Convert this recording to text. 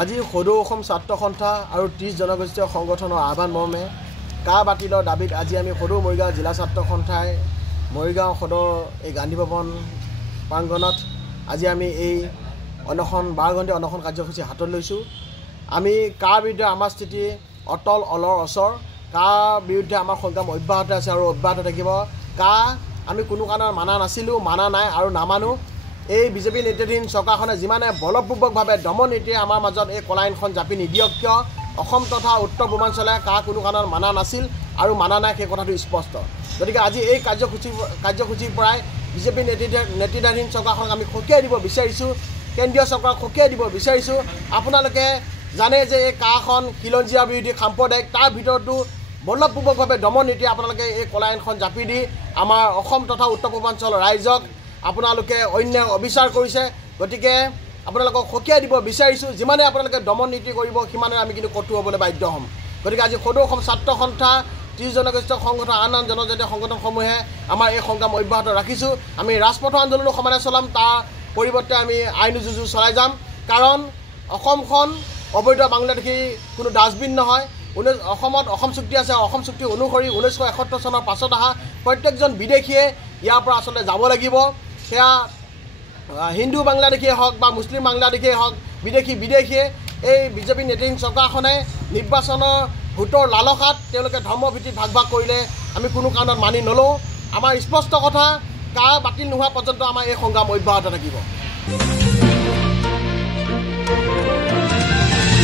আজি সদৌ অসম ছাত্ৰ সন্থা আৰু 30 জনগোষ্ঠীয় সংগঠনৰ আহ্বান মৰ্মে কা বাতিলৰ দাবীত আজি আমি সদৌ মৰিগাঁও জিলা ছাত্ৰ সন্থাই মৰিগাঁও সদৰ এই গান্ধী ভৱন প্ৰাংগণত আজি আমি এই অনশন 12 ঘণ্টা অনশন কাৰ্যসূচী হাতত লৈছোঁ। আমি কাৰ বিৰুদ্ধে আমাৰ স্থিতি অটল অলৰ অচৰ, কাৰ বিৰুদ্ধে আমাৰ সংগ্ৰাম অব্যাহত আছে আৰু অব্যাহত থাকিব। কা আমি কোনো কাৰণত মানা নাছিলোঁ, মানা নাই আৰু নামানো। এই বিজেপি নেতৃত্বাধীন চৰকাৰখনে যিমানে বলপূৰ্বকভাৱে দমন নীতিৰে আমাৰ মাজত এই কলা আইনখন জাপি নিদিয়ক কিয় অসম তথা উত্তৰ পূৰ্বাঞ্চলে কা কোনো কাৰণত মানা নাছিল আৰু মানা নাই, সেই কথাটো স্পষ্ট। গতিকে আজি এই কাৰ্যসূচীৰ পৰাই বিজেপি নেতৃত্বাধীন চৰকাৰখনক আমি সকীয়াই দিব বিচাৰিছোঁ, কেন্দ্ৰীয় চৰকাৰক সকীয়াই দিব বিচাৰিছোঁ। আপোনালোকে জানে যে এই কাখন খিলঞ্জীয়া বিৰোধী সাম্প্ৰদায়িক, তাৰ ভিতৰতো বলপূৰ্বকভাৱে দমন নীতিৰে আপোনালোকে এই কলা আইনখন জাপি দি আমাৰ অসম তথা উত্তৰ পূৰ্বাঞ্চলৰ ৰাইজক আপোনালোকে অন্যায় অবিচাৰ কৰিছে। গতিকে আপোনালোকক সকীয়াই দিব বিচাৰিছোঁ। যিমানে আপোনালোকে দমন নীতি কৰিব সিমানে আমি কিন্তু কঠোৰ হ'বলৈ বাধ্য হ'ম। গতিকে আজি সদৌ অসম ছাত্ৰ সন্থা 30 জনগোষ্ঠীয় সংগঠন আন জনজাতীয় সংগঠনসমূহে আমাৰ এই সংগ্ৰাম অব্যাহত ৰাখিছোঁ। আমি ৰাজপথৰ আন্দোলনো সমানে চলাম, তাৰ পৰিৱৰ্তে আমি আইন যুঁজো চলাই যাম। কাৰণ অসমখন অবৈধ বাংলাদেশী কোনো ডাষ্টবিন নহয়। অসমত অসম চুক্তি আছে, অসম চুক্তি অনুসৰি 1971 চনৰ পাছত অহা প্ৰত্যেকজন বিদেশীয়ে ইয়াৰ পৰা আচলতে যাব লাগিব। সেয়া হিন্দু বাংলাদেশীয়ে হওক বা মুছলিম বাংলাদেশীয়ে হওক, বিদেশীয়ে এই বিজেপি নেতৃত্বাধীন চৰকাৰখনে নিৰ্বাচনৰ ভোটৰ লালসাত তেওঁলোকে ধৰ্মভিত্তিত ভাগ কৰিলে আমি কোনো কাৰণত মানি নলওঁ। আমাৰ স্পষ্ট কথা, কা বাতিল নোহোৱা পৰ্যন্ত আমাৰ এই সংগ্ৰাম অব্যাহত থাকিব।